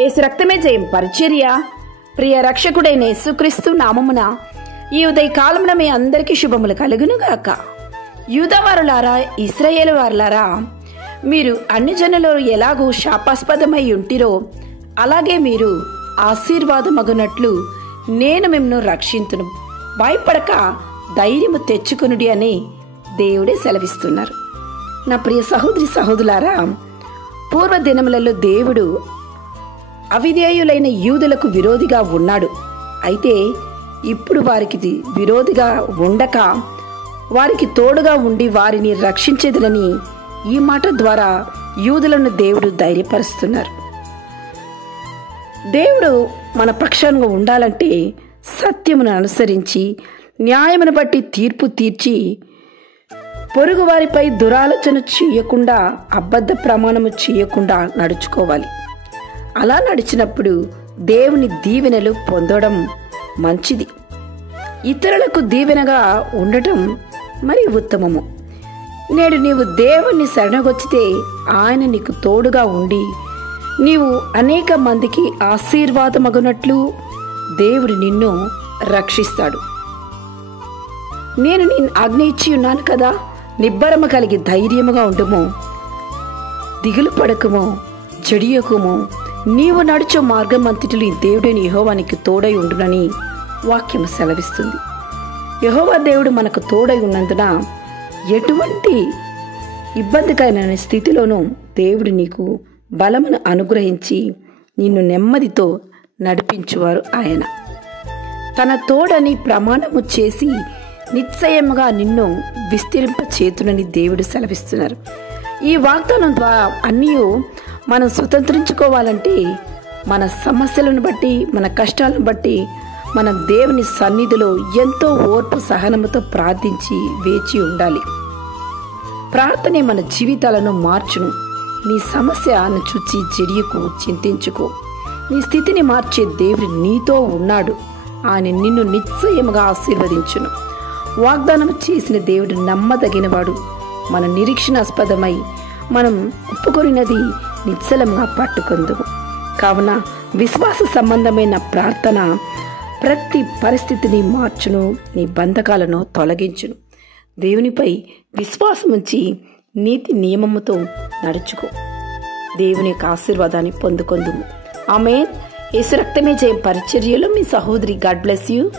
యేసు రక్తమే జయం పరిచర్య. ప్రియ రక్షకుడైన యేసుక్రీస్తు నామమున ఈ ఉదయకాలమున మీ అందరికీ శుభములు కలుగునుగాక. యూదవారులారా, ఇశ్రాయేలు వారులారా, మీరు అన్ని జనులు ఎలాగూ శాపాస్పదమై ఉంటిరో అలాగే మీరు ఆశీర్వాదమగునట్లు నేను మిమ్మల్ని రక్షింతును, భయపడక ధైర్యము తెచ్చుకొనుడి అని దేవుడే సెలవిస్తున్నారు. నా ప్రియ సహోదరి సహోదరులారా, పూర్వ దినములలో దేవుడు అవిధేయులైన యూదులకు విరోధిగా ఉన్నాడు. అయితే ఇప్పుడు వారికి విరోధిగా ఉండక వారికి తోడుగా ఉండి వారిని రక్షించేదనని ఈ మాట ద్వారా యూదులను దేవుడు ధైర్యపరుస్తున్నారు. దేవుడు మన పక్షంగా ఉండాలంటే సత్యమును అనుసరించి న్యాయమును బట్టి తీర్పు తీర్చి పొరుగు వారిపై దురాలోచన చేయకుండా అబద్ధ ప్రమాణము చేయకుండా నడుచుకోవాలి. అలా నడిచినప్పుడు దేవుని దీవెనలు పొందడం మంచిది. ఇతరులకు దీవెనగా ఉండటం మరి ఉత్తమము. నేడు నీవు దేవుణ్ణి శరణగొచ్చితే ఆయన నీకు తోడుగా ఉండి నీవు అనేక మందికి ఆశీర్వాదమగునట్లు దేవుడు నిన్ను రక్షిస్తాడు. నేను నిన్ను ఆజ్ఞ ఇచ్చి ఉన్నాను కదా, నిబ్బరము కలిగి ధైర్యముగా ఉండుము, దిగులు పడకము, జడియకుము, నీవు నడుచు మార్గమంతటిలో దేవుడిని యెహోవానికి తోడై ఉండునని వాక్యము సెలవిస్తుంది. యెహోవా దేవుడు మనకు తోడై ఉన్నందున ఎటువంటి ఇబ్బందికరమైన స్థితిలోనూ దేవుడు నీకు బలమును అనుగ్రహించి నిన్ను నెమ్మదితో నడిపించువారు ఆయన. తన తోడని ప్రమాణము చేసి నిశ్చయముగా నిన్ను విస్తరింపచేతునని దేవుడు సెలవిస్తున్నారు. ఈ వాగ్దానం ద్వారా అన్నీ మనం స్వతంత్రించుకోవాలంటే మన సమస్యలను బట్టి, మన కష్టాలను బట్టి మనం దేవుని సన్నిధిలో ఎంతో ఓర్పు సహనముతో ప్రార్థించి వేచి ఉండాలి. ప్రార్థనే మన జీవితాలను మార్చును. నీ సమస్యను చూచి జడియకు, చింతించుకో. నీ స్థితిని మార్చే దేవుడు నీతో ఉన్నాడు. ఆయన నిన్ను నిశ్చయముగా ఆశీర్వదించును. వాగ్దానం చేసిన దేవుడు నమ్మదగినవాడు. మన నిరీక్షణాస్పదమై మనం ఒప్పుకొనినది నిశ్చలంగా పట్టుకుందుము. కావున విశ్వాస సంబంధమైన ప్రార్థన ప్రతి పరిస్థితిని మార్చును, నీ బంధకాలను తొలగించును. దేవునిపై విశ్వాసం ఉంచి నీతి నియమముతో నడుచుకో. దేవుని యొక్క ఆశీర్వాదాన్ని పొందుకొందుము. ఆమేన్. యేసు రక్తమే జయం పరిచర్యలో మీ సహోదరి. God bless you.